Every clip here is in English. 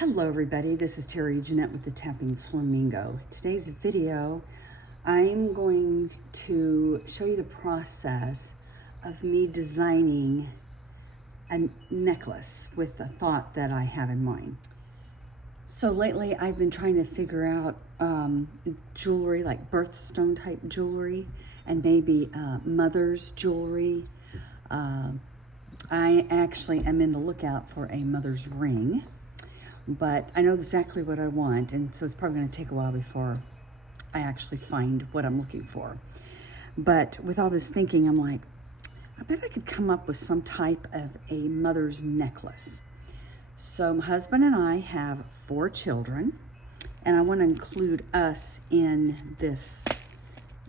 Hello everybody, this is Terry Jeanette with the Tapping Flamingo. Today's video, I'm going to show you the process of me designing a necklace with the thought that I have in mind. So lately I've been trying to figure out jewelry, like birthstone type jewelry, and maybe mother's jewelry. I actually am in the lookout for a mother's ring. But I know exactly what I want, and so it's probably going to take a while before I actually find what I'm looking for. But with all this thinking, I'm like, I bet I could come up with some type of a mother's necklace. So my husband and I have 4 children, and I want to include us in this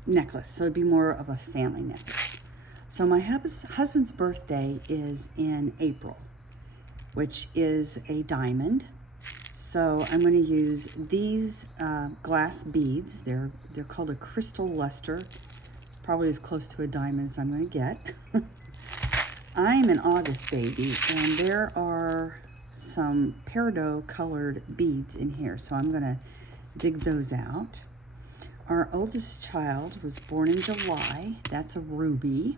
necklace, so it'd be more of a family necklace. So my husband's birthday is in April, which is a diamond. So I'm going to use these glass beads. They're called a crystal luster, probably as close to a diamond as I'm going to get. I'm an August baby, and there are some peridot colored beads in here, so I'm going to dig those out. Our oldest child was born in July. That's a ruby.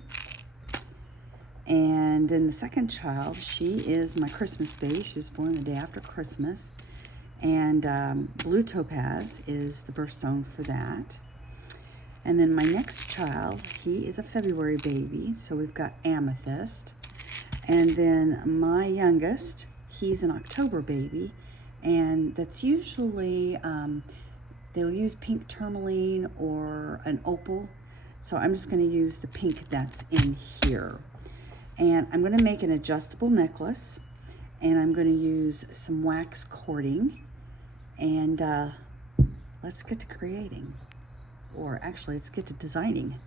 And then the second child, she is my Christmas baby. She was born the day after Christmas. And blue topaz is the birthstone for that. And then my next child, he is a February baby, so we've got amethyst. And then my youngest, he's an October baby, and that's usually, they'll use pink tourmaline or an opal. So I'm just gonna use the pink that's in here. And I'm gonna make an adjustable necklace, and I'm gonna use some wax cording. And let's get to creating, or actually let's get to designing.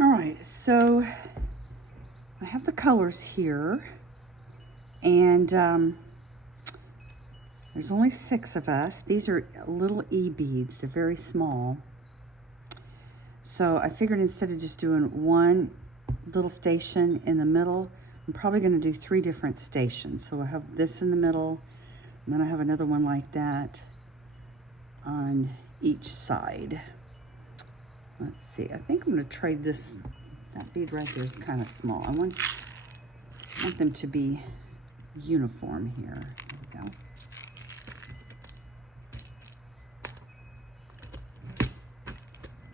All right, so I have the colors here, and there's only 6 of us. These are little E beads, they're very small. So I figured instead of just doing one little station in the middle, I'm probably gonna do 3 different stations. So I have this in the middle, and then I have another one like that on each side. Let's see, I think I'm gonna trade this, that bead right there is kind of small. I want them to be uniform here. There we go.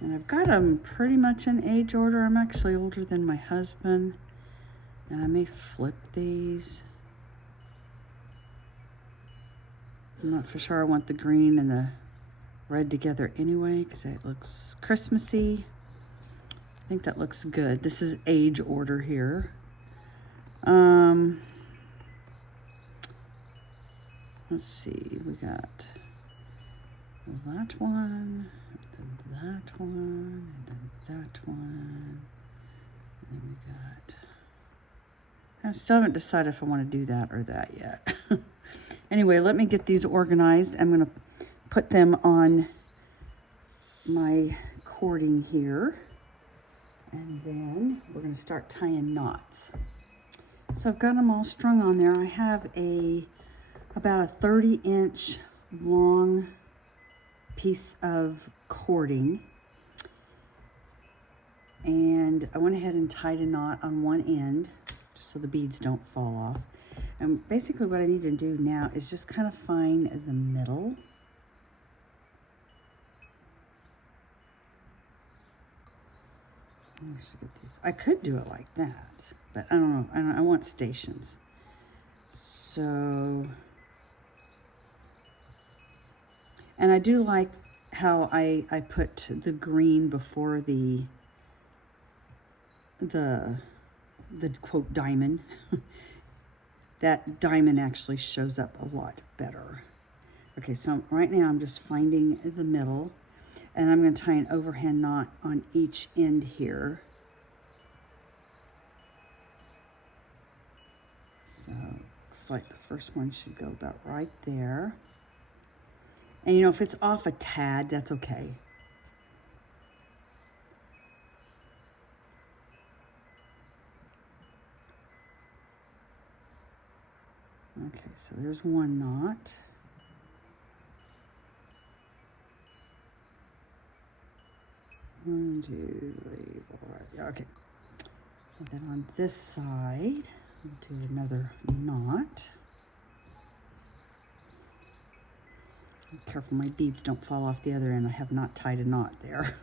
And I've got them pretty much in age order. I'm actually older than my husband, and I may flip these. I'm not for sure I want the green and the red together anyway, because it looks Christmassy. I think that looks good. This is age order here. Let's see, we got that one, and that one, and that one, and then we got, I still haven't decided if I want to do that or that yet. Anyway, let me get these organized. I'm going to put them on my cording here, and then we're going to start tying knots. So I've got them all strung on there. I have about a 30-inch long piece of cording, and I went ahead and tied a knot on one end just so the beads don't fall off. And basically what I need to do now is just kind of find the middle. Let's get these. I could do it like that, but I don't know. I want stations. So, and I do like how I put the green before the quote diamond. That diamond actually shows up a lot better. Okay, so right now I'm just finding the middle, and I'm going to tie an overhand knot on each end here. So looks like the first one should go about right there. And you know, if it's off a tad, that's okay. Okay, so there's one knot. One, two, three, four, yeah, okay. And then on this side, do another knot. Be careful my beads don't fall off the other end. I have not tied a knot there.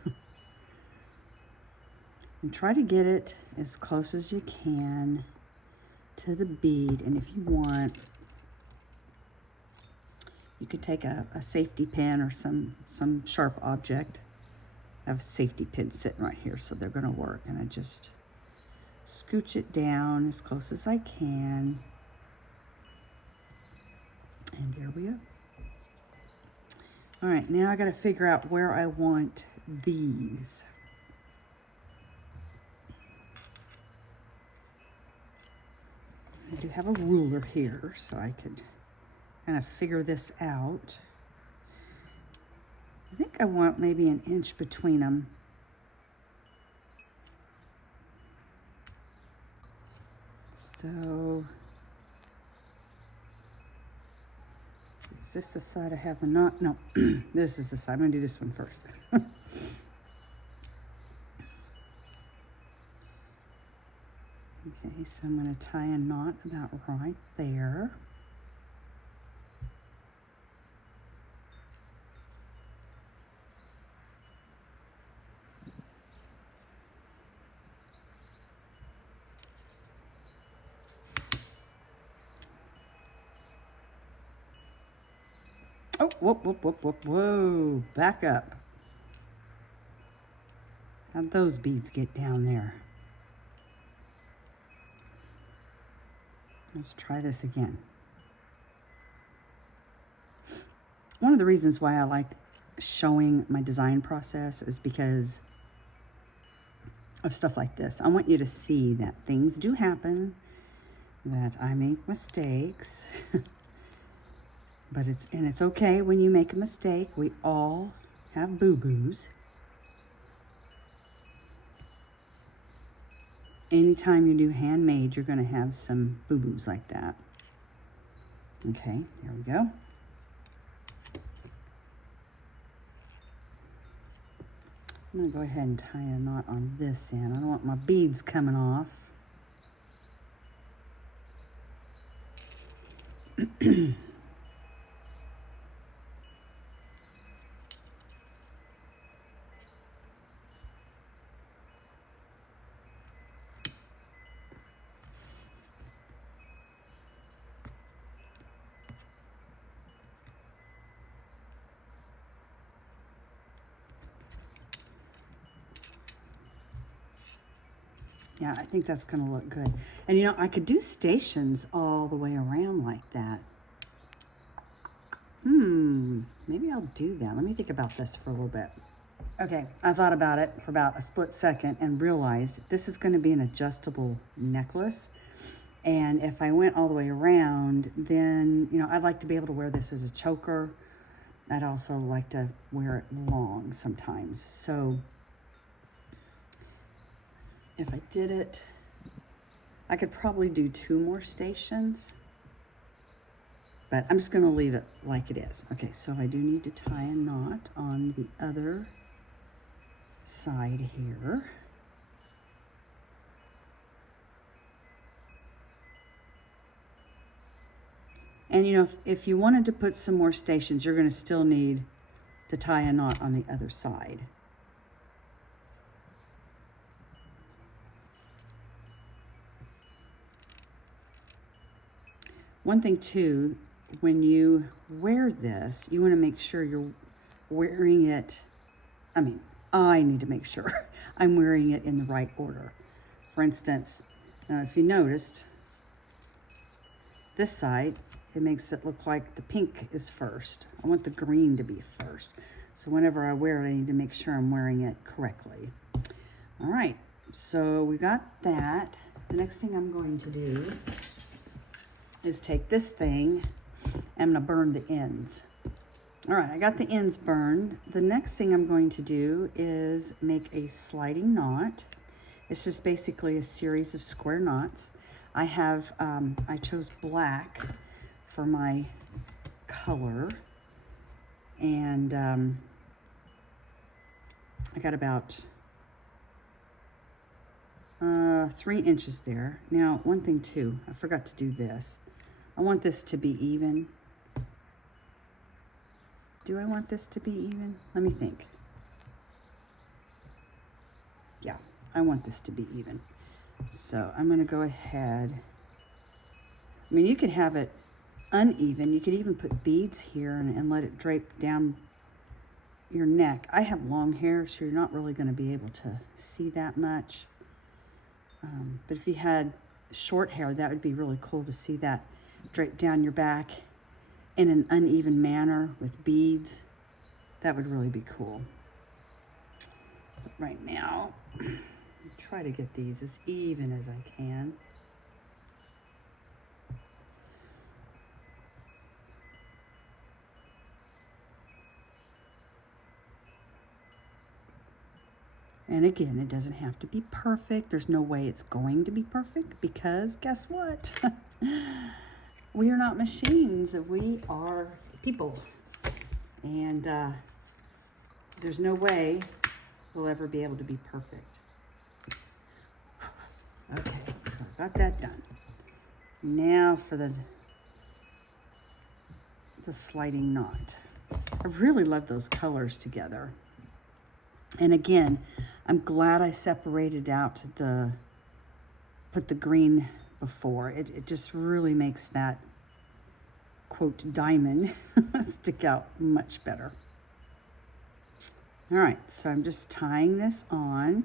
And try to get it as close as you can to the bead. And if you want, you could take a safety pin or some sharp object. I have a safety pin sitting right here, so they're gonna work. And I just scooch it down as close as I can. And there we go. All right, now I gotta figure out where I want these. I do have a ruler here, so I could kind of figure this out. I think I want maybe an inch between them. So, is this the side I have the knot? No, this is the side. I'm gonna do this one first. Okay, so I'm going to tie a knot about right there. Oh, whoop, whoop, whoop, whoop, whoa, back up. How'd those beads get down there? Let's try this again. One of the reasons why I like showing my design process is because of stuff like this. I want you to see that things do happen, that I make mistakes, but it's okay when you make a mistake. We all have boo-boos. Anytime you do handmade, you're going to have some boo-boos like that. Okay, there we go. I'm going to go ahead and tie a knot on this end. I don't want my beads coming off. Yeah, I think that's going to look good. And you know, I could do stations all the way around like that. Maybe I'll do that. Let me think about this for a little bit. Okay, I thought about it for about a split second and realized this is going to be an adjustable necklace. And if I went all the way around, then, you know, I'd like to be able to wear this as a choker. I'd also like to wear it long sometimes. So if I did it, I could probably do 2 more stations, but I'm just going to leave it like it is. Okay, so I do need to tie a knot on the other side here. And you know, if you wanted to put some more stations, you're going to still need to tie a knot on the other side. One thing too, when you wear this, you want to make sure you're wearing it, I need to make sure I'm wearing it in the right order. For instance, if you noticed, this side, it makes it look like the pink is first. I want the green to be first. So whenever I wear it, I need to make sure I'm wearing it correctly. All right, so we got that. The next thing I'm going to do is take this thing, I'm gonna burn the ends. All right, I got the ends burned. The next thing I'm going to do is make a sliding knot. It's just basically a series of square knots. I chose black for my color. And I got about 3 inches there. Now, one thing too, I forgot to do this. I want this to be even. Do I want this to be even? Let me think. Yeah, I want this to be even. So I'm going to go ahead. I mean, you could have it uneven. You could even put beads here and let it drape down your neck. I have long hair, so you're not really going to be able to see that much. But if you had short hair, that would be really cool to see that drape down your back in an uneven manner with beads. That would really be cool. But right now, try to get these as even as I can. And again, it doesn't have to be perfect. There's no way it's going to be perfect because guess what? We are not machines. We are people. And there's no way we'll ever be able to be perfect. Okay, so I got that done. Now for the sliding knot. I really love those colors together. And again, I'm glad I separated out put the green before. It just really makes that, quote, diamond stick out much better. All right, so I'm just tying this on.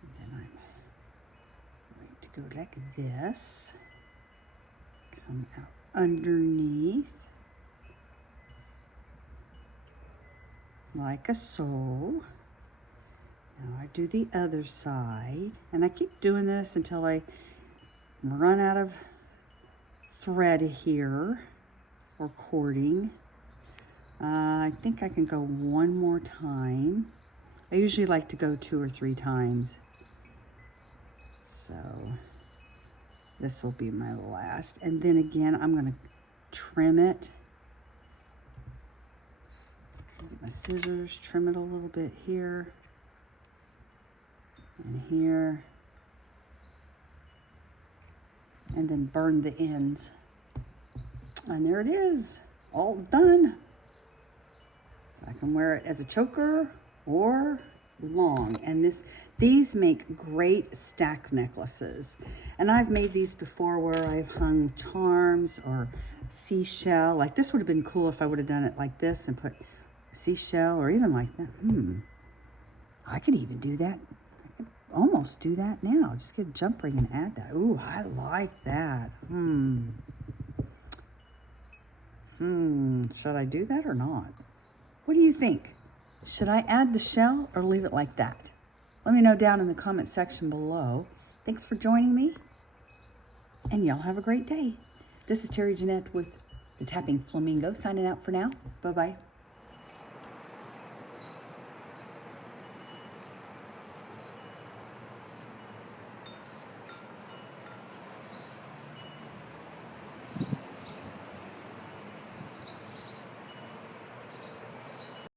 And then I'm going to go like this. Come out underneath. Like so. Now I do the other side, and I keep doing this until I run out of thread here or cording. I think I can go one more time. I usually like to go 2 or 3 times. So this will be my last. And then again, I'm going to trim it. Get my scissors, trim it a little bit here and here, and then burn the ends. And there it is, all done. I can wear it as a choker or long. And these make great stack necklaces. And I've made these before where I've hung charms or seashell. Like this would have been cool if I would have done it like this and put seashell or even like that. I could even do that. I could almost do that now. Just get a jump ring and add that. Ooh, I like that. Should I do that or not? What do you think? Should I add the shell or leave it like that? Let me know down in the comment section below. Thanks for joining me, and y'all have a great day. This is Terry Jeanette with the Tapping Flamingo signing out for now. Bye-bye.